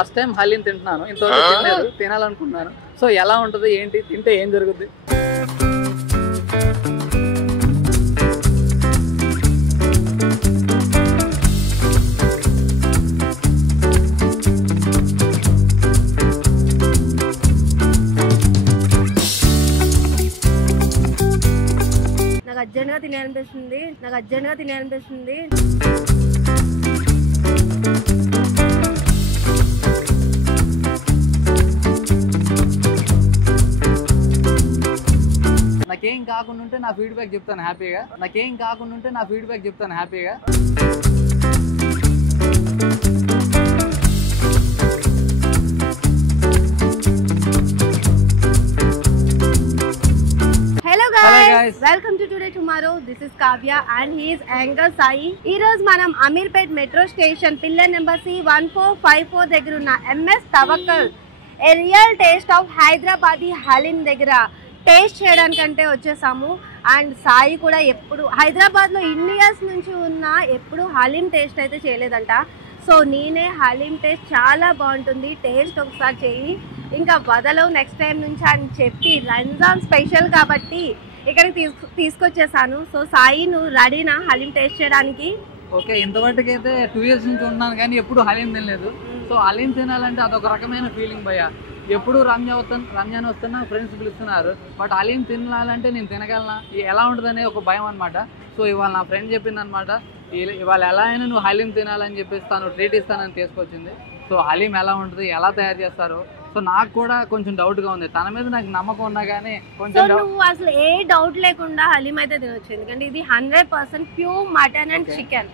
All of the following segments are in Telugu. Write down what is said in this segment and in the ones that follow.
ఫస్ట్ టైం హలీం తింటున్నాను. ఇంతవరకు తినలేదు, తినాలనుకుంటున్నాను. సో ఎలా ఉంటుంది ఏంటి, తింటే ఏం జరుగుద్ది? నాకు అర్జెంట్గా తినాలనిపిస్తుంది. నాకేం కాకుండా ఉంటే నా ఫీడ్బ్యాక్ చెప్తాను హ్యాపీగా. Hello guys, welcome to Today Tomorrow. This is Kavya and he is Anchor Sai. ఈ రోజు మనం Ameerpet metro station pillar number C1454 దగ్గర ఉన్న MS Tawakkal a real taste of Hyderabadi haleem దగ్గర టేస్ట్ చేయడానికంటే వచ్చేసాము. అండ్ సాయి కూడా ఎప్పుడు హైదరాబాద్లో ఇన్ని ఇయర్స్ నుంచి ఉన్నా ఎప్పుడు హలీం టేస్ట్ అయితే చేయలేదంట. సో నేనే హలీం టేస్ట్ చాలా బాగుంటుంది, టేస్ట్ ఒకసారి చెయ్యి, ఇంకా వదలవు నెక్స్ట్ టైం నుంచి అని చెప్పి రంజాన్ స్పెషల్ కాబట్టి ఇక్కడికి తీసుకొచ్చేసాను. సో సాయి, నువ్వు రెడీనా హలీం టేస్ట్ చేయడానికి? ఓకే, ఇంతవరకు అయితే 2 years నుంచి ఉన్నాను కానీ ఎప్పుడు హలీం తినలేదు. సో హలీం తినాలంటే అదొక రకమైన ఫీలింగ్ భయ్య. ఎప్పుడు రంజాన్ వస్తున్నా ఫ్రెండ్స్ పిలుస్తున్నారు, బట్ హలీం తినాలంటే నేను తినగలనా, ఎలా ఉంటుంది ఒక భయం అనమాట. సో ఇవాళ నా ఫ్రెండ్ చెప్పింది అనమాట, ఇవాళ ఎలా అయినా నువ్వు హలీం తినాలని చెప్పేసి తను ట్రీట్ ఇస్తానని తీసుకొచ్చింది. సో హలీం ఎలా ఉంటుంది, ఎలా తయారు చేస్తారు, సో నాకు కూడా కొంచెం డౌట్గా ఉంది. తన మీద నాకు నమ్మకం ఉన్నా కానీ కొంచెం నువ్వు అసలు ఏ డౌట్ లేకుండా హలీం అయితే తినొచ్చు, ఎందుకంటే ఇది 100% pure mutton and chicken.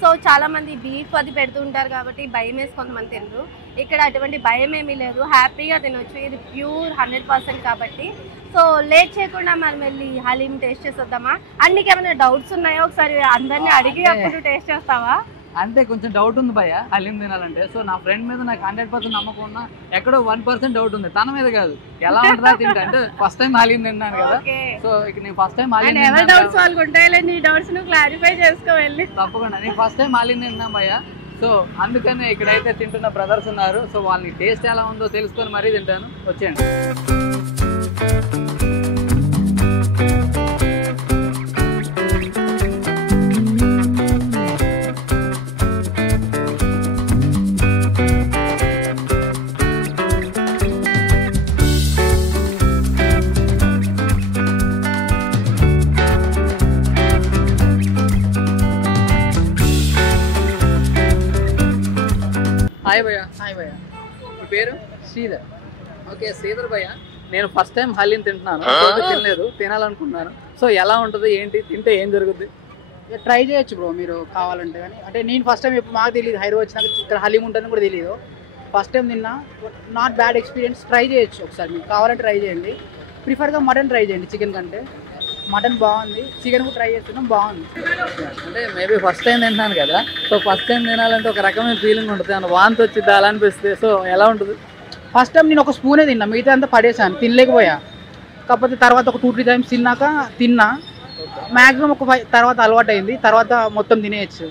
So చాలా మంది బీఫ్ అది పెడుతుంటారు కాబట్టి భయం వేసి కొంతమంది తినరు. ఇక్కడ అటువంటి భయం ఏమీ లేదు, హ్యాపీగా తినొచ్చు. ఇది ప్యూర్ 100% కాబట్టి. సో లేట్ చేయకుండా మనం వెళ్ళి హలీం టేస్ట్ చేసేద్దామా? అండ్ నీకు ఏమైనా డౌట్స్ ఉన్నాయో ఒకసారి అందరినీ అడిగి అప్పుడు టేస్ట్ చేస్తావా? అంటే కొంచెం డౌట్ ఉంది భయ్య హలీం తినాలంటే. సో నా ఫ్రెండ్ మీద నాకు 100% నమ్మకం ఉన్నా, ఎక్కడో 1% డౌట్ ఉంది, తన మీద కాదు. ఎలా ఉంటుందా తింటా అంటే ఫస్ట్ టైం హలీం తిన్నాను కదా. సో ఇక నేను ఫస్ట్ టైం హలీం డౌట్స్ వాళ్ళకి ఉంటాయిలే, నీ డౌట్స్ నువ్వు క్లారిఫై చేసుకోవాలి. తప్పకుండా నేను ఫస్ట్ టైం హలీం తిన్నాను భయ్య. సో అందుకనే ఇక్కడైతే తింటున్న బ్రదర్స్ ఉన్నారు. సో వాళ్ళని టేస్ట్ ఎలా ఉందో తెలుసుకొని మరీ తింటాను. వచ్చేయండి. హాయ్ భయ్య. మీ పేరు? శ్రీధర్. ఓకే శ్రీధర్ భయ్య, నేను ఫస్ట్ టైం హలీం తింటున్నాను, తినలేదు, తినాలనుకుంటున్నాను. సో ఎలా ఉంటుంది ఏంటి, తింటే ఏం జరుగుద్ది? ట్రై చేయొచ్చు బ్రో మీరు కావాలంటే. కానీ అంటే నేను ఫస్ట్ టైం ఎప్పుడు మాకు తెలియదు, హైదరాబాద్ వచ్చినాక ఇక్కడ హలీం ఉంటుందని కూడా తెలియదు. ఫస్ట్ టైం తిన్నా, నాట్ బ్యాడ్ ఎక్స్పీరియన్స్. ట్రై చేయొచ్చు ఒకసారి, మీకు కావాలంటే ట్రై చేయండి. ప్రిఫర్గా మటన్ ట్రై చేయండి చికెన్ కంటే. మటన్ బాగుంది, చికెన్ కూడా ట్రై చేస్తున్నాం, బాగుంది. అంటే మేబీ ఫస్ట్ టైం తింటున్నాను కదా, సో ఫస్ట్ టైం తినాలంటే ఒక రకమైన ఫీలింగ్ ఉంటుంది, అని వాంతి వచ్చింది అలా అనిపిస్తే. సో ఎలా ఉంటుంది? ఫస్ట్ టైం నేను ఒక స్పూనే తిన్నా, మిగతా అంతా పడేసాను, తినలేకపోయా. కాకపోతే తర్వాత ఒక 2-3 times తిన్నా. మ్యాక్సిమం ఒక 5 తర్వాత అలవాటు అయింది, తర్వాత మొత్తం తినేయచ్చు.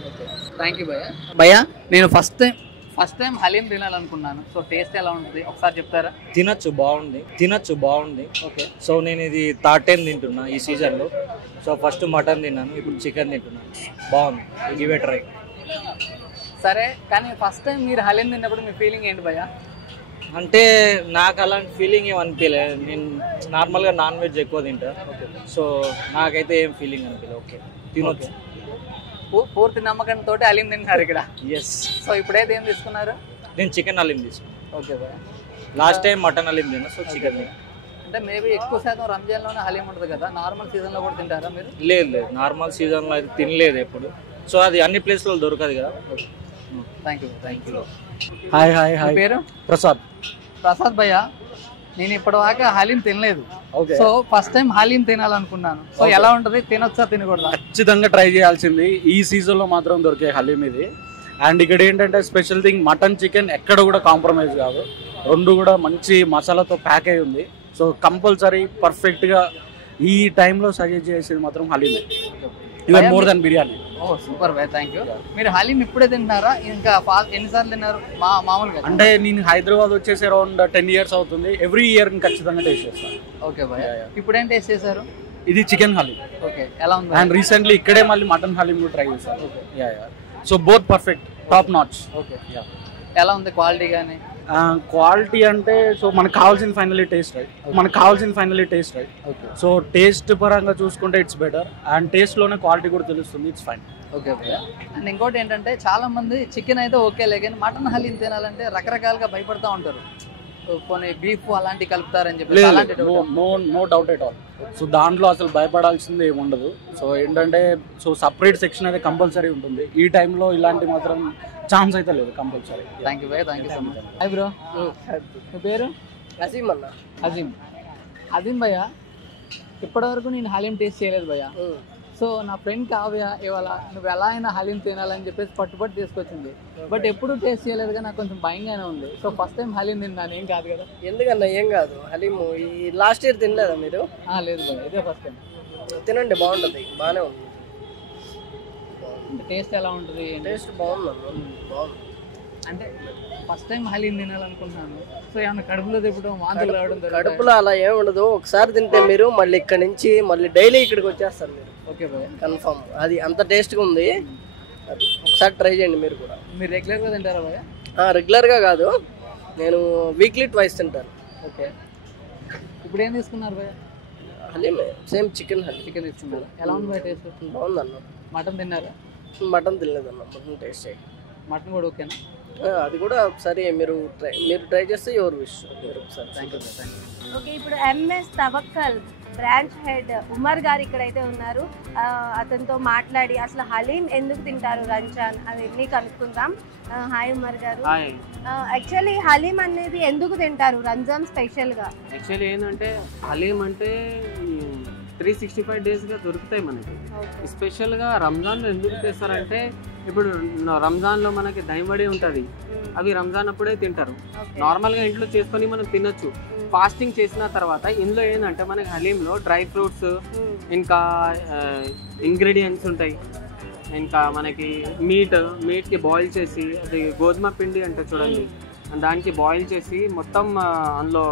థ్యాంక్ యూ భయ్య. భయ్య నేను ఫస్ట్ టైం హలీం తినాలనుకున్నాను. సో టేస్ట్ ఎలా ఉంటుంది ఒకసారి చెప్తారా? తినొచ్చు, బాగుంది. ఓకే, సో నేను ఇది 3rd time తింటున్నా ఈ సీజన్లో. సో ఫస్ట్ మటన్ తిన్నాను, ఇప్పుడు చికెన్ తింటున్నాను, బాగుంది. Give a try. సరే, కానీ ఫస్ట్ టైం మీరు హలీం తిన్నప్పుడు మీ ఫీలింగ్ ఏంటి భయ్య? అంటే నాకు అలాంటి ఫీలింగ్ ఏం అనిపించలేదు. నేను నార్మల్గా నాన్ వెజ్ ఎక్కువ తింటా, సో నాకైతే ఏం ఫీలింగ్ అనిపించలేదు. ఓకే, తినొచ్చు. పూర్తి నమ్మకంతో హలీం తింటున్నారు ఇక్కడ. ఎస్. సో ఇప్పుడైతే ఏం తీసుకున్నారు? నేను చికెన్ హలీం తీసుకున్నాను. ఓకే భయ్య. లాస్ట్ టైం మటన్ హలీం తిన్నా, సో చికెన్. అంటే మేబీ ఎక్కువ శాతం రంజాన్లోనే హలీం ఉంటుంది కదా, నార్మల్ సీజన్లో కూడా తింటారా మీరు? లేదు, నార్మల్ సీజన్లో అయితే తినలేదు ఎప్పుడు. సో అది అన్ని ప్లేస్లో దొరకదు కదా. Thank you. హాయ్. పేరు? ప్రసాద్ భయ్య. నేను ఇప్పటిదాకా హలీం తినలేదు. సో ఫస్ట్ టైం హలీం తినాలనుకున్నాను. సో ఎలా ఉంటుంది, తినొచ్చా తినకూడదా? ఖచ్చితంగా ట్రై చేయాల్సింది. ఈ సీజన్ లో మాత్రం దొరికే హలీం ఇది. అండ్ ఇక్కడ ఏంటంటే స్పెషల్ థింగ్, మటన్ చికెన్ ఎక్కడ కూడా కాంప్రమైజ్ కాదు, రెండు కూడా మంచి మసాలాతో ప్యాక్ అయి ఉంది. సో కంపల్సరీ పర్ఫెక్ట్ గా ఈ టైంలో సజెస్ట్ చేసేది మాత్రం హలీమే, ఈవెన్ మోర్ దెన్ బిర్యానీ. ఓ సూపర్ భయ్, థ్యాంక్ యూ. మీరు హలీం ఇప్పుడే తింటున్నారా, ఇంకా ఎన్నిసార్లు తిన్నారు మామూలుగా? అంటే నేను హైదరాబాద్ వచ్చేసి అరౌండ్ 10 years అవుతుంది. ఎవ్రీ ఇయర్ ఖచ్చితంగా టేస్ట్ చేస్తాను. ఓకే భయ్, ఇప్పుడు ఏం టేస్ట్ చేశారు? ఇది చికెన్ హలీం. ఓకే, ఎలా ఉంది? అండ్ రీసెంట్లీ ఇక్కడే మళ్ళీ మటన్ హలీం కూడా ట్రై చేశాను. So both perfect, top notch. Okay, ఎలా ఉంది క్వాలిటీ కానీ? క్వాలిటీ అంటే సో మనకు కావాల్సిన finally taste right. Okay, so taste పరంగా చూసుకుంటే ఇట్స్ బెటర్, అండ్ టేస్ట్ లోనే క్వాలిటీ కూడా తెలుస్తుంది. It's fine. ఓకే భయ్యా. అండ్ ఇంకోటి ఏంటంటే చాలా మంది చికెన్ అయితే ఓకేలే కానీ మటన్ హలీం తినాలంటే రకరకాలుగా భయపడతా ఉంటారు, కొన్ని బీఫ్ అలాంటివి కలుపుతారని చెప్పి. No doubt at all. So దాంట్లో అసలు భయపడాల్సింది ఏమి ఉండదు. సో ఏంటంటే సో సపరేట్ సెక్షన్ అయితే కంపల్సరీ ఉంటుంది. ఈ టైంలో ఇలాంటి మాత్రం ఛాన్స్ అయితే లేదు, కంపల్సరీ. థ్యాంక్ యూ భయ్యా, thank you so much. Hi bro, మీ పేరు? అజీమ్ అన్న. అజీమ్ భయ్యా, ఇప్పటివరకు నేను హలీం టేస్ట్ చేయలేదు భయ్యా. సో నా ఫ్రెండ్ కావ్య ఇవాళ నువ్వు ఎలా అయినా హలీం తినాలని చెప్పేసి పట్టుపట్టు తీసుకొచ్చింది. బట్ ఎప్పుడు టేస్ట్ చేయలేదుగా, నాకు కొంచెం భయంగానే ఉంది. సో ఫస్ట్ టైం హలీం తిన్నాను, ఏం కాదు కదా? ఎందుకన్నా ఏం కాదు, హలీము ఈ లాస్ట్ ఇయర్ తినలేదా మీరు? లేదు భయ్యా, ఇదే ఫస్ట్ టైం. తినండి, బాగుంటుంది, బాగానే ఉంది. టేస్ట్ ఎలా ఉంటుంది? టేస్ట్ బాగుంది, బాగుంది. అంటే ఫస్ట్ టైం హలీం తినాలనుకుంటున్నాను. సో ఏమన్నా కడుపులో తిప్పడం, వాంతులు రావడం? కడుపులో అలా ఏమి ఉండదు. ఒకసారి తింటే మీరు మళ్ళీ ఇక్కడ నుంచి మళ్ళీ డైలీ ఇక్కడికి వచ్చేస్తారు మీరు. ఓకే భయ్యా, కన్ఫర్మ్. అది అంత టేస్ట్గా ఉంది, అది ఒకసారి ట్రై చేయండి మీరు కూడా. మీరు రెగ్యులర్గా తింటారా భయ్యా? రెగ్యులర్గా కాదు, నేను వీక్లీ ట్వైస్ తింటాను. ఓకే, ఇప్పుడు ఏం తీసుకున్నారు భయ్యా? హలీమే, సేమ్ చికెన్ హలీం. చికెన్ తీసుకున్నారు, ఎలా ఉంది భయ్యా టేస్ట్? బాగుందన్న. మటన్ తిన్నారా? మటన్ తినలేదన్న, మటన్ టేస్ట్ చేయండి. మటన్ కూడా ఓకేనా? అది కూడా ఒకసారి మీరు ట్రై చేస్తే ఎవరు విష్. Thank you. ఓకే, ఇప్పుడు MS Tawakkal branch head Umar గారు ఇక్కడైతే ఉన్నారు. అతనితో మాట్లాడి అసలు హలీం ఎందుకు తింటారు రంజాన్ అవన్నీ కనుక్కుందాం. హాయ్ ఉమర్ గారు. యాక్చువల్లీ హలీం అనేది ఎందుకు తింటారు రంజాన్ స్పెషల్గా? యాక్చువల్లీ ఏంటంటే హలీం అంటే 365 daysగా దొరుకుతాయి మనకి. స్పెషల్గా రంజాన్లో ఎందుకు చేస్తారంటే ఇప్పుడు రంజాన్లో మనకి దైవడి ఉంటుంది, అవి రంజాన్ అప్పుడే తింటారు. నార్మల్గా ఇంట్లో చేసుకొని మనం తినొచ్చు. ఫాస్టింగ్ చేసిన తర్వాత ఇందులో ఏంటంటే మనకి హలీంలో డ్రై ఫ్రూట్స్, ఇంకా ఇంగ్రీడియంట్స్ ఉంటాయి, ఇంకా మనకి మీట్కి బాయిల్ చేసి, అది గోధుమ పిండి అంటే చూడండి, దానికి బాయిల్ చేసి మొత్తం అందులో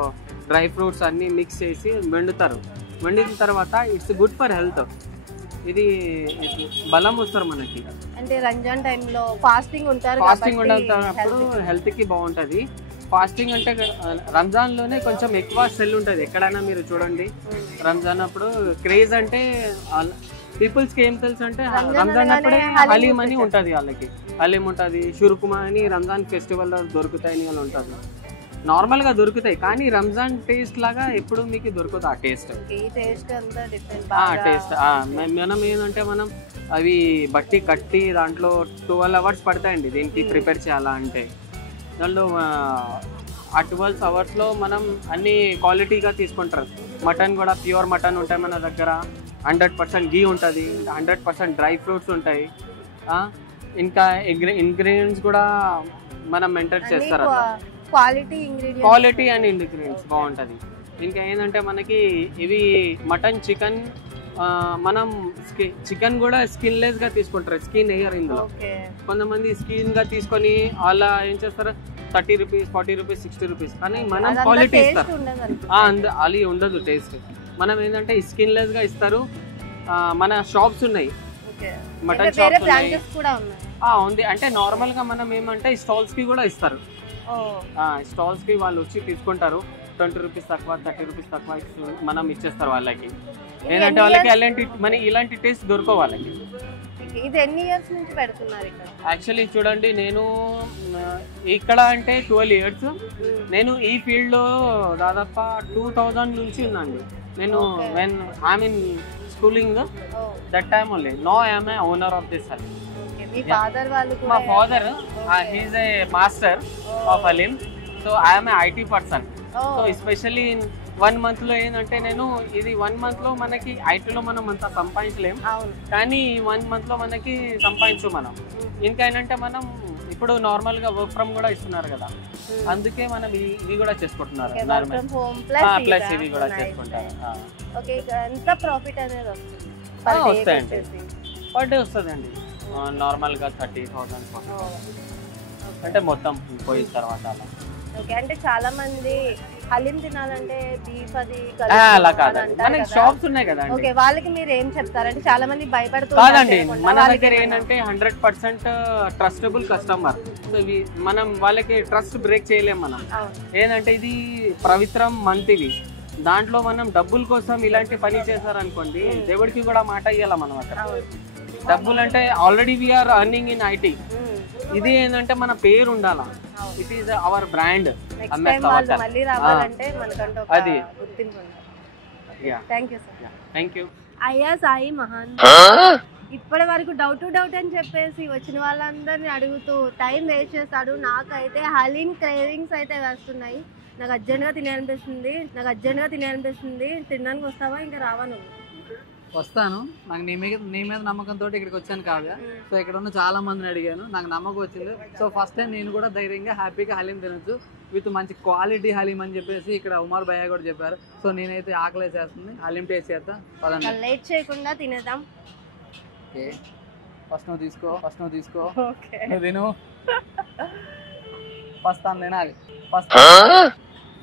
డ్రై ఫ్రూట్స్ అన్నీ మిక్స్ చేసి వండుతారు. వండిన తర్వాత ఇట్స్ గుడ్ ఫర్ హెల్త్. ఇది బలం వస్తారు మనకి. అంటే రంజాన్ టైంలో ఫాస్టింగ్ ఉంటారు, ఫాస్టింగ్ ఉన్నప్పుడు హెల్త్కి బాగుంటుంది. ఫాస్టింగ్ అంటే రంజాన్లోనే కొంచెం ఎక్కువ సెల్ ఉంటుంది. ఎక్కడైనా మీరు చూడండి, రంజాన్ అప్పుడు క్రేజ్ అంటే పీపుల్స్కి ఏం తెలుసు అంటే రంజాన్ అప్పుడే హలీం అని ఉంటుంది. వాళ్ళకి హలీం ఉంటుంది, షురుకుమా అని రంజాన్ ఫెస్టివల్లో దొరుకుతాయని అని ఉంటుంది. నార్మల్గా దొరుకుతాయి, కానీ రంజాన్ టేస్ట్ లాగా ఎప్పుడు మీకు దొరుకుతుంది ఆ టేస్ట్. టేస్ట్ మనం ఏంటంటే మనం అవి బట్టి కట్టి దాంట్లో 12 hours పడతాయండి దీనికి ప్రిపేర్ చేయాలంటే. దాంట్లో ఆ 12 hoursలో మనం అన్ని క్వాలిటీగా తీసుకుంటారు. మటన్ కూడా ప్యూర్ మటన్ ఉంటాయి మన దగ్గర, 100% గీ ఉంటుంది, 100% డ్రై ఫ్రూట్స్ ఉంటాయి, ఇంకా ఇంగ్రీడియంట్స్ కూడా మనం మెయింటైన్ చేస్తారు. క్వాలిటీ అండ్ ఇంగ్రీడియంట్స్ బాగుంటుంది. ఇంకా ఏంటంటే మనకి ఇవి మటన్, చికెన్, మనం చికెన్ కూడా స్కిన్లెస్గా తీసుకుంటారు, స్కిన్ వేయరు ఇందులో. కొంతమంది స్కిన్గా తీసుకొని అలా ఏం చేస్తారు 30 rupees, 40 rupees, 60 rupees, కానీ మనం క్వాలిటీ ఇస్తారు. అది ఉండదు టేస్ట్. మనం ఏంటంటే స్కిన్లెస్గా ఇస్తారు. మన షాప్స్ ఉన్నాయి, మటన్ షాప్స్ ఉంది. అంటే నార్మల్గా మనం ఏమంటే స్టాల్స్కి కూడా ఇస్తారు. స్టాల్స్కి వాళ్ళు వచ్చి తీసుకుంటారు. 20 rupees తక్కువ, 30 rupees తక్కువ మనం ఇచ్చేస్తారు వాళ్ళకి. ఏంటంటే వాళ్ళకి ఇలాంటి టేస్ట్ దొరకవు వాళ్ళకి. ఇది ఎన్ని ఇయర్స్ నుంచి పెడుతున్నారు ఇక్కడ? యాక్చువల్లీ చూడండి, నేను ఇక్కడ అంటే 12 years. నేను ఈ ఫీల్డ్లో దాదాపు 2000 నుంచి ఉన్నాను. నేను when I'm in schooling that time only. No I'm a owner of this haleem. మా father he's a master of haleem. So I'm a IT person. So especially 1 monthలో ఏంటంటే నేను ఇది 1 monthలో మనకి ఐటీలో మనం అంత సంపాదించలేం, కానీ 1 monthలో మనకి సంపాదించు మనం. ఇంకా ఏంటంటే మనం ఇప్పుడు నార్మల్గా వర్క్ ఫ్రమ్ కూడా ఇస్తున్నారు కదా, అందుకే మనం ఇవి కూడా చేసుకుంటున్నారు. ప్లస్ ఇవి కూడా చేసుకుంటారు. వస్తాయండి, పర్ డే వస్తుందండి. నార్మల్గా 30,000 అంటే మొత్తం పోయిన తర్వాత అలా. ఓకే, అంటే చాలా మంది హలీం తినాలంటే బీఫ్ అది అలా కాదండి, మనకి షాప్స్ ఉన్నాయి కదా ఓకే, వాళ్ళకి మీరు ఏం చెప్తారంటే చాలా మంది భయపడుతూ కాదండి, మన దగ్గర ఏంటంటే 100% ట్రస్టబుల్ కస్టమర్. సో మనం వాళ్ళకి ట్రస్ట్ బ్రేక్ చేయలేం మనం. ఏంటంటే ఇది పవిత్రం మంత్, ఇది దాంట్లో మనం డబ్బుల కోసం ఇలాంటి పని చేశారనుకోండి, దేవుడికి కూడా మాట ఇవ్వాలి మనం అక్కడ. డబ్బులు అంటే already we are earning in IT, ఇది ఏంటంటే మన పేరు ఉండాలా, ఇట్ ఈస్ అవర్ బ్రాండ్. అది థ్యాంక్ యూ. అయ్యా సాయి మహాన్, ఇప్పటి వరకు డౌట్ అని చెప్పేసి వచ్చిన వాళ్ళందరినీ అడుగుతూ టైం వేస్ట్ చేస్తాడు. నాకైతే హలీం క్రేవింగ్స్ అయితే వస్తున్నాయి, నాకు అర్జెంట్గా తినాలనిపిస్తుంది. తినడానికి వస్తావా ఇంకా రావా నువ్వు? వస్తాను, నాకు నీ మీద నమ్మకంతో ఇక్కడికి వచ్చాను కావ్య. సో ఇక్కడ ఉన్న చాలా మందిని అడిగాను, నాకు నమ్మకం వచ్చింది. సో ఫస్ట్ టైం నేను కూడా ధైర్యంగా హ్యాపీగా హలీం తినొచ్చు విత్ మంచి క్వాలిటీ హలీం అని చెప్పేసి ఇక్కడ ఉమర్ భయ్య కూడా చెప్పారు. సో నేనైతే ఆకలి చేస్తుంది, హలీం టేస్ట్ చేద్దాం పదండి. లేట్ చేయకుండా తినేద్దాం. ఓకే, ఫస్ట్ నువ్వు తీసుకో నువ్వు తిను. ఫస్ట్ తను తినాలి.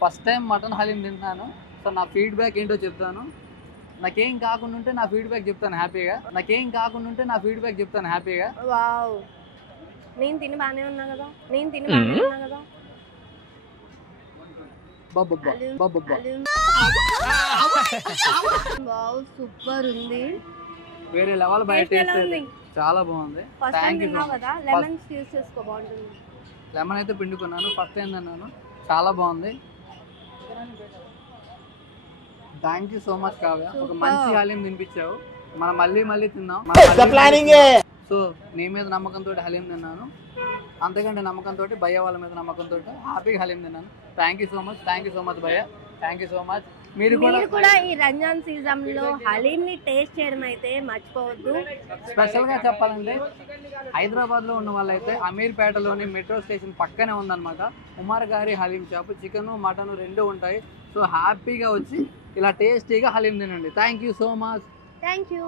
ఫస్ట్ టైం మటన్ హలీం తింటున్నాను. సో నా ఫీడ్బ్యాక్ ఏంటో చెప్తాను. నాకేం కాకుండా ఉంటే నా ఫీడ్బ్యాక్ చెప్తాను హ్యాపీగా. వావ్, నేను తిని బానే ఉన్నా కదా. వావ్, సూపర్ ఉంది, వేరే లెవెల్ బయట చాలా బాగుంది. Thank you. లెమన్స్ యూస్ చేసుకో, బాగుంటుంది. లెమన్ అయితే పిండుకున్నాను, ఫస్ట్ టైం తిన్నాను, చాలా బాగుంది. Thank you so much Kavya, ఒక మంచి హలీం తినిపించావు. మనం మళ్ళీ తిందాం. సో నీ మీద నమ్మకంతో హలీం తిన్నాను, అంతకంటే నమ్మకంతో భయ్య వాళ్ళ మీద నమ్మకంతో హ్యాపీగా హలీం తిన్నాను. థ్యాంక్ యూ సో మచ్ భయ్య, థ్యాంక్ యూ సో మచ్. మీరు కూడా ఈ రంజాన్ సీజన్ లో హలీం ని టేస్ట్ చేయడం అయితే మర్చిపోవద్దు. స్పెషల్ గా చెప్పాలంటే హైదరాబాద్ లో ఉన్న వాళ్ళైతే అమీర్పేటలోని మెట్రో స్టేషన్ పక్కనే ఉందన్నమాట ఉమర్ గారి హలీం షాప్. చికెన్ మటన్ రెండు ఉంటాయి. సో హ్యాపీగా వచ్చి ఇలా టేస్టీగా హలీం తినండి. Thank you so much. Thank you.